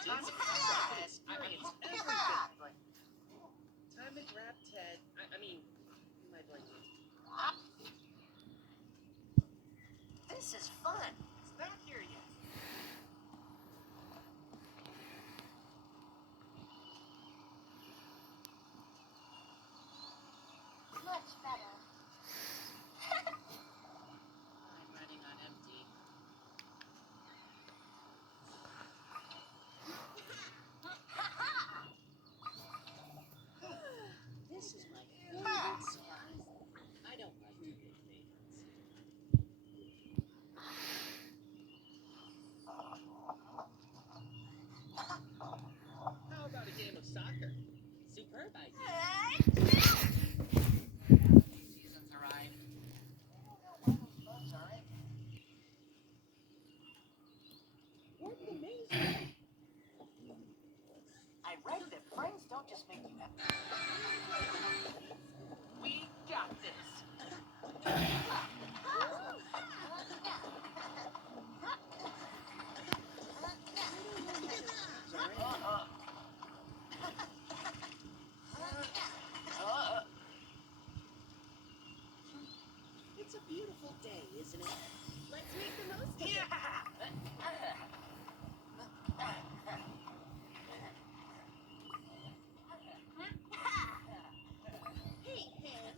Time to experience everything. Time to grab Ted. I mean, my blanket. This is fun. It's not here yet. Much better. I'm running on empty. This is my favorite spot. I don't like to make favorites. How about a game of soccer? Superb idea. Season's arrived. What an amazing. I read that friends don't just make you happy. We got this. It's a beautiful day, isn't it? Let's make the most of it. Hey, Hen,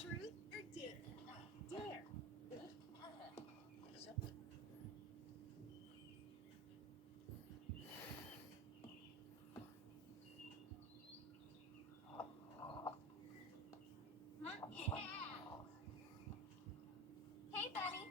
truth or dare? Dare. Something. Hey, Bunny.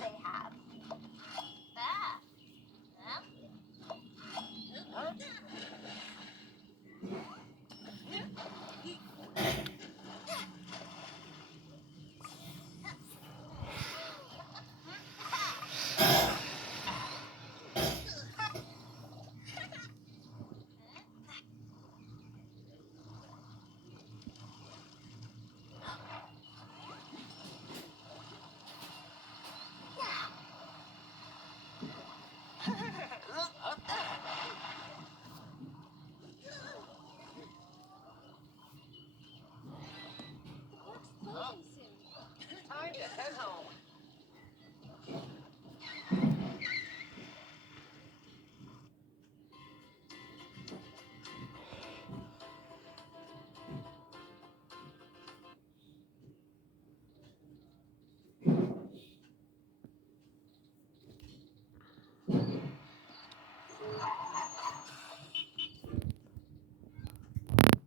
they